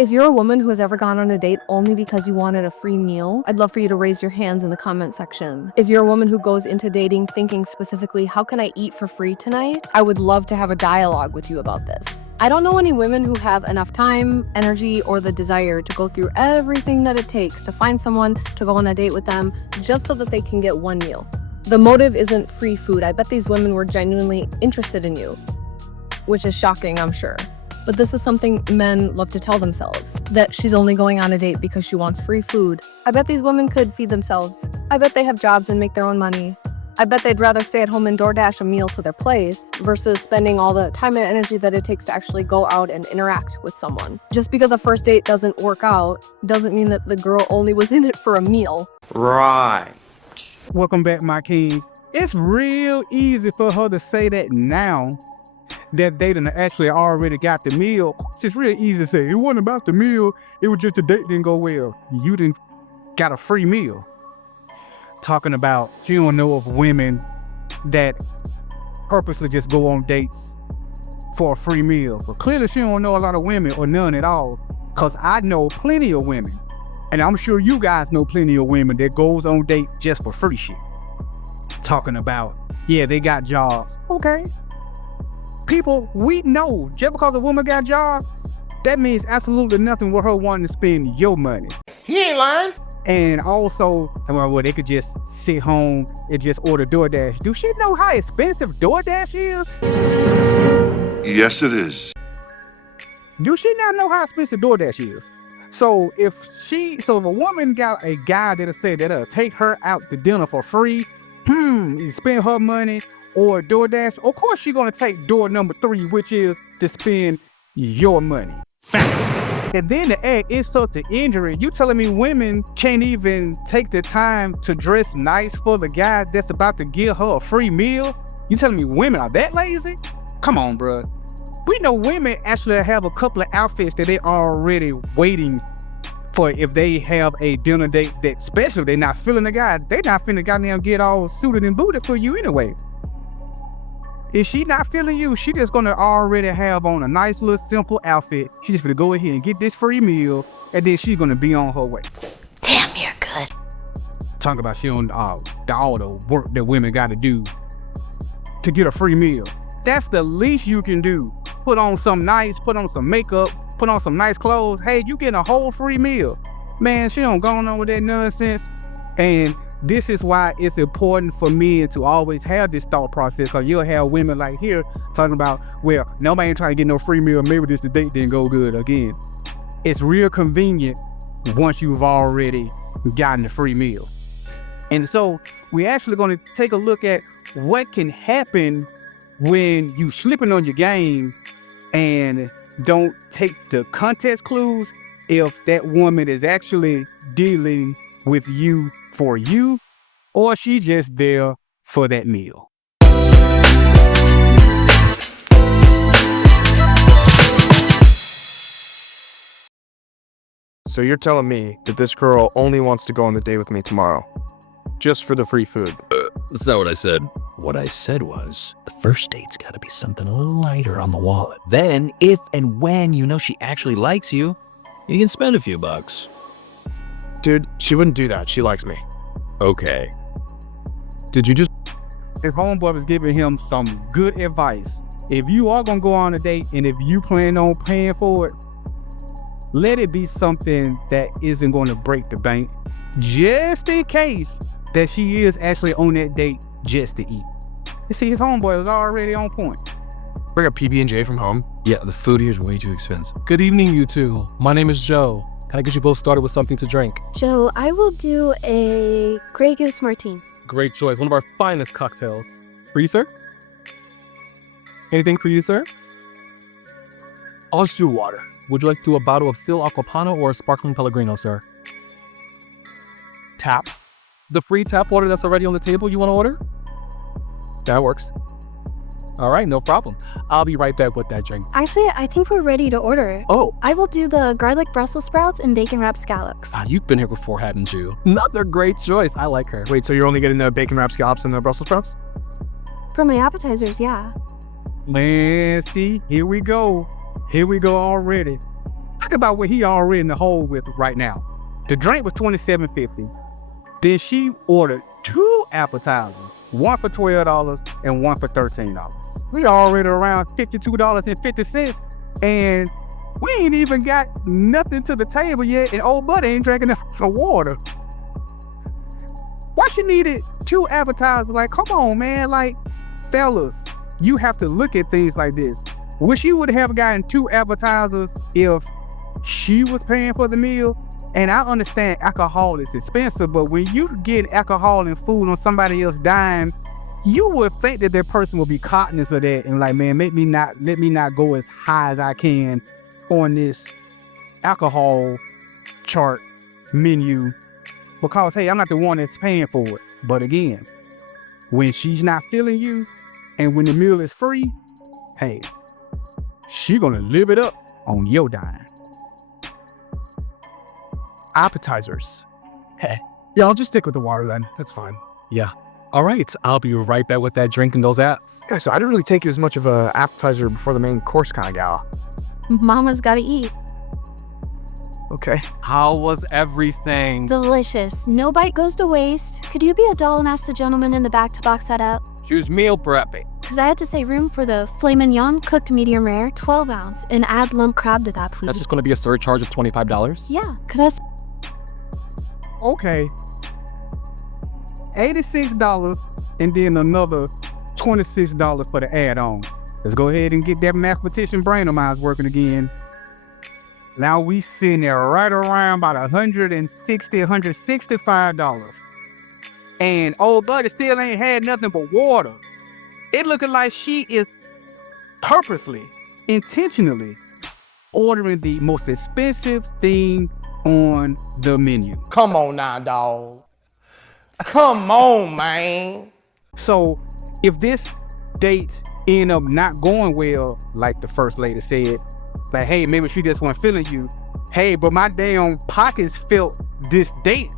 If you're a woman who has ever gone on a date only because you wanted a free meal, I'd love for you to raise your hands in the comment section. If you're a woman who goes into dating thinking specifically, how can I eat for free tonight? I would love to have a dialogue with you about this. I don't know any women who have enough time, energy, or the desire to go through everything that it takes to find someone to go on a date with them just so that they can get one meal. The motive isn't free food. I bet these women were genuinely interested in you, which is shocking, I'm sure. But this is something men love to tell themselves, that she's only going on a date because she wants free food. I bet these women could feed themselves. I bet they have jobs and make their own money. I bet they'd rather stay at home and DoorDash a meal to their place versus spending all the time and energy that it takes to actually go out and interact with someone. Just because a first date doesn't work out doesn't mean that the girl only was in it for a meal. Right. Welcome back, my kings. It's real easy for her to say that now that they done actually already got the meal. It's just real easy to say, it wasn't about the meal, it was just the date didn't go well. You didn't got a free meal. Talking about, she don't know of women that purposely just go on dates for a free meal. But clearly she don't know a lot of women or none at all, because I know plenty of women, and I'm sure you guys know plenty of women that goes on date just for free shit. Talking about, yeah, they got jobs. Okay. People, we know just because a woman got jobs, that means absolutely nothing with her wanting to spend your money. He ain't lying. And also, well, they could just sit home and just order DoorDash. Do she know how expensive DoorDash is? Yes, it is. Do she not know how expensive DoorDash is? So if a woman got a guy that'll say that'll take her out to dinner for free, spend her money, or DoorDash, of course she's gonna take door number 3, which is to spend your money. Fact. And then to add insult to injury, you telling me women can't even take the time to dress nice for the guy that's about to give her a free meal? You telling me women are that lazy? Come on, bro. We know women actually have a couple of outfits that they already waiting for if they have a dinner date that, especially if they're not feeling the guy, they not finna goddamn get all suited and booted for you anyway. If she not feeling you, she just gonna already have on a nice little simple outfit. She just gonna go ahead and get this free meal, and then she's gonna be on her way. Damn, you're good. Talking about she on all the work that women gotta do to get a free meal. That's the least you can do. Put on some nice, put on some makeup, put on some nice clothes. Hey, you getting a whole free meal. Man, she don't go on with that nonsense. And this is why it's important for men to always have this thought process, because you'll have women like here talking about, well, nobody ain't trying to get no free meal. Maybe the date didn't go good again. It's real convenient once you've already gotten the free meal. And so we're actually going to take a look at what can happen when you slipping on your game and don't take the context clues if that woman is actually dealing with you for you, or she just there for that meal. So you're telling me that this girl only wants to go on the date with me tomorrow, just for the free food? That's not what I said. What I said was, the first date's gotta be something a little lighter on the wallet. Then, if and when you know she actually likes you, you can spend a few bucks. Dude, she wouldn't do that. She likes me. Okay. Did you just... If homeboy was giving him some good advice, if you are gonna go on a date and if you plan on paying for it, let it be something that isn't gonna break the bank, just in case that she is actually on that date just to eat. You see, his homeboy was already on point. Bring a PB&J from home? Yeah, the food here is way too expensive. Good evening, you two. My name is Joe. Can I get you both started with something to drink? Joe, I will do a Grey Goose Martini. Great choice. One of our finest cocktails. For you, sir? Anything for you, sir? I'll just do water. Would you like to do a bottle of still Aquapano or a sparkling Pellegrino, sir? Tap. The free tap water that's already on the table you want to order? That works. All right, no problem. I'll be right back with that drink. Actually, I think we're ready to order. Oh, I will do the garlic Brussels sprouts and bacon wrapped scallops. you've been here before, hadn't you? Another great choice. I like her. Wait, so you're only getting the bacon wrapped scallops and the Brussels sprouts? For my appetizers, yeah. Man, see, here we go. Here we go already. Think about what he already in the hole with right now. The drink was $27.50. Then she ordered 2 appetizers, one for $12 and one for $13. We already around $52.50, and we ain't even got nothing to the table yet, and old buddy ain't drinking some water. Why she needed 2 appetizers? Like, come on, man. Like, fellas, you have to look at things like this. Wish you would have gotten 2 appetizers if she was paying for the meal. And I understand alcohol is expensive, but when you get alcohol and food on somebody else's dime, you would think that person will be cognizant of that and like, man, let me not go as high as I can on this alcohol chart menu, because hey, I'm not the one that's paying for it. But again, when she's not feeling you and when the meal is free, hey, she gonna live it up on your dime. Appetizers. Hey. Yeah, I'll just stick with the water then. That's fine. Yeah. All right. I'll be right back with that drink and those apps. Yeah, so I didn't really take you as much of a appetizer before the main course kind of gal. Mama's gotta eat. Okay. How was everything? Delicious. No bite goes to waste. Could you be a doll and ask the gentleman in the back to box that up? Choose meal prepping. Because I had to say room for the filet mignon, cooked medium rare, 12 ounce, and add lump crab to that, please. That's just going to be a surcharge of $25? Yeah. Could I... Okay. $86 and then another $26 for the add-on. Let's go ahead and get that mathematician brain of mine working again. Now we sitting there right around about $165. And old buddy still ain't had nothing but water. It looking like she is purposely, intentionally ordering the most expensive thing on the menu. Come on now, dog. Come on, man. So if this date end up not going well, like the first lady said, like, hey, maybe she just wasn't feeling you. Hey, but my damn pockets felt this date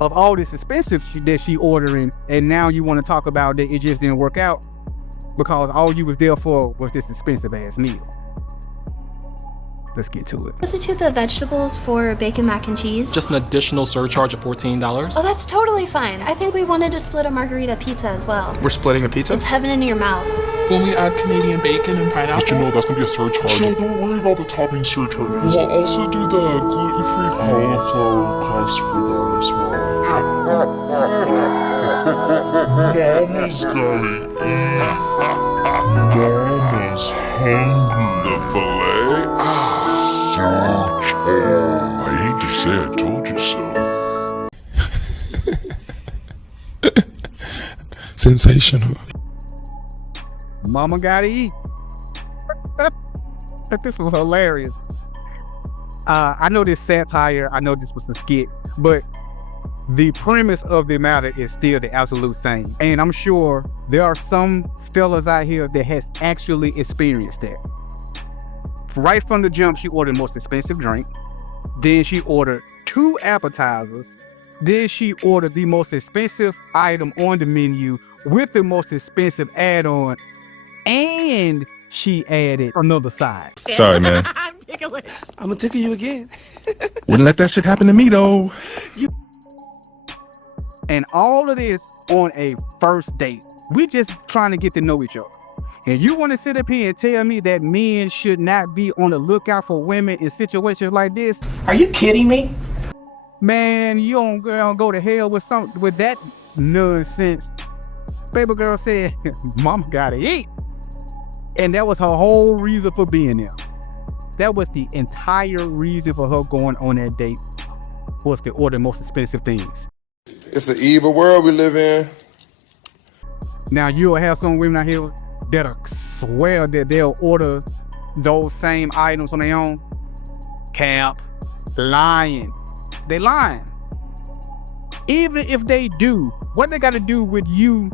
of all this expensive that she ordering, and now you want to talk about that it just didn't work out because all you was there for was this expensive ass meal. Let's get to it. Substitute the vegetables for bacon mac and cheese? Just an additional surcharge of $14? Oh, that's totally fine. I think we wanted to split a margarita pizza as well. We're splitting a pizza? It's heaven in your mouth. When we add Canadian bacon and pineapple? But you know that's gonna be a surcharge. So don't worry about the topping surcharges. We'll also do the gluten-free cauliflower crust for that as well. Mama's gotta eat. Mama's hungry. The filet? Surcharge. I hate to say I told you so. Sensational. Mama gotta eat. This was hilarious. I know this satire, I know this was a skit, but the premise of the matter is still the absolute same. And I'm sure there are some fellas out here that has actually experienced that. Right from the jump, she ordered the most expensive drink. Then she ordered 2 appetizers. Then she ordered the most expensive item on the menu with the most expensive add-on. And she added another side. Sorry, man. I'm ticklish. I'm gonna tickle you again. Wouldn't let that shit happen to me, though. And all of this on a first date. We just trying to get to know each other. And you want to sit up here and tell me that men should not be on the lookout for women in situations like this? Are you kidding me? Man, you don't go to hell with that nonsense. Baby girl said, Mama gotta eat. And that was her whole reason for being there. That was the entire reason for her going on that date, was to order the most expensive things. It's an evil world we live in. Now you'll have some women out here that'll swear that they'll order those same items on their own. Cap, lying. They lying. Even if they do, what they got to do with you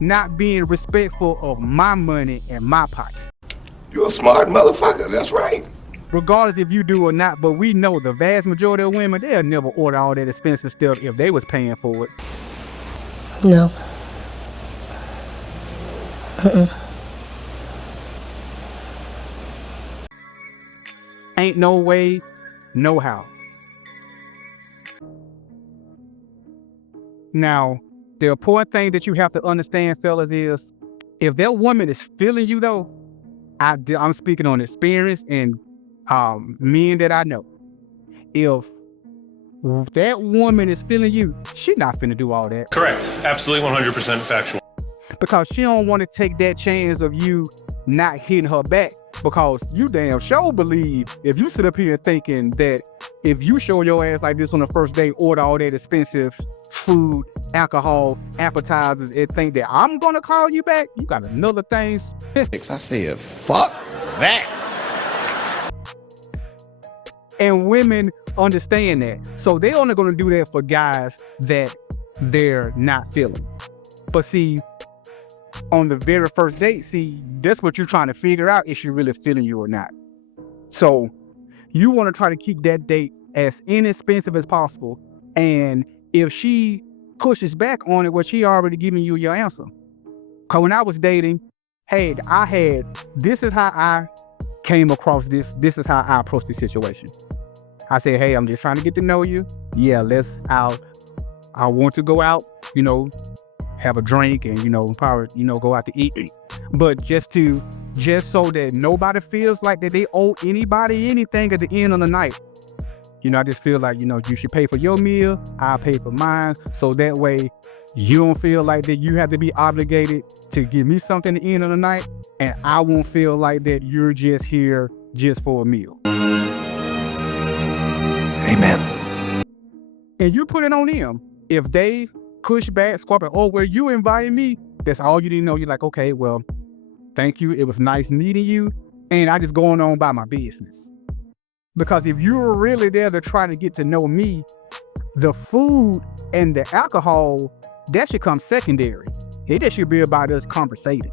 not being respectful of my money and my pocket? You a smart motherfucker, that's right. Regardless if you do or not, but we know the vast majority of women, they'll never order all that expensive stuff if they was paying for it. No. Ain't no way, no how. Now, the important thing that you have to understand, fellas, is if that woman is feeling you, though, I'm speaking on experience and men that I know. If that woman is feeling you, she not finna do all that. Correct. Absolutely 100% factual. Because she don't want to take that chance of you not hitting her back, because you damn sure believe if you sit up here thinking that if you show your ass like this on the first date, order all that expensive food, alcohol, appetizers, and think that I'm gonna call you back, you got another things. I said, fuck that. And women understand that. So they're only gonna do that for guys that they're not feeling. But see, on the very first date, see, that's what you're trying to figure out, if she really feeling you or not. So you want to try to keep that date as inexpensive as possible. And if she pushes back on it, well, she already giving you your answer. Because when I was dating, hey, this is how I came across this. This is how I approached the situation. I said, hey, I'm just trying to get to know you. Yeah, I want to go out, have a drink and, probably, go out to eat. But just so that nobody feels like that they owe anybody anything at the end of the night. I just feel like, you should pay for your meal, I'll pay for mine. So that way you don't feel like that you have to be obligated to give me something at the end of the night. And I won't feel like that you're just here just for a meal. Amen. And you put it on them. If they push back, scorpion, where you invited me, that's all you need to know. You're like, okay, well, thank you. It was nice meeting you. And I just going on by my business. Because if you're really there to try to get to know me, the food and the alcohol, that should come secondary. It just should be about us conversating.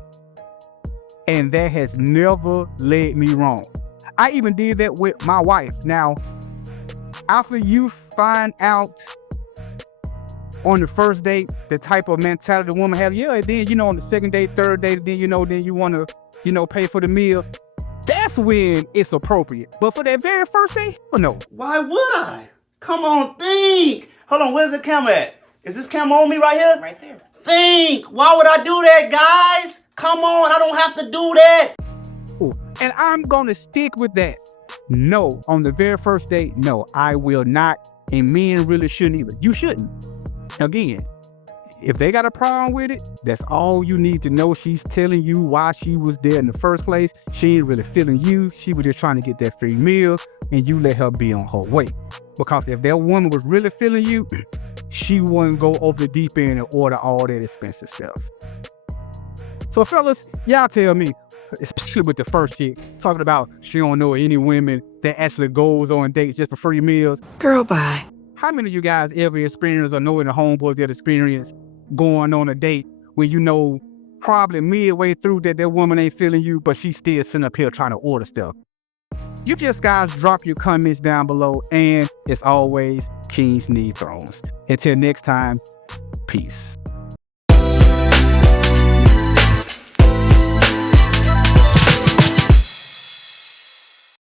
And that has never led me wrong. I even did that with my wife. Now, after you find out on the first date the type of mentality the woman has, and then, on the second date, third date, then, then you want to, pay for the meal. That's when it's appropriate. But for that very first date, no. Why would I? Come on, think. Hold on, where's the camera at? Is this camera on me right here? Right there. Think. Why would I do that, guys? Come on, I don't have to do that. Ooh. And I'm going to stick with that. No, on the very first date, no, I will not. And men really shouldn't either. You shouldn't. Again, if they got a problem with it, that's all you need to know. She's telling you why she was there in the first place. She ain't really feeling you. She was just trying to get that free meal, and you let her be on her way. Because if that woman was really feeling you, she wouldn't go over the deep end and order all that expensive stuff. So fellas, y'all tell me, especially with the first chick, talking about she don't know any women that actually goes on dates just for free meals. Girl, bye. How many of you guys ever experienced or know any homeboys that experience going on a date where probably midway through that woman ain't feeling you, but she still sitting up here trying to order stuff? You just guys drop your comments down below, and as always, kings need thrones. Until next time, peace.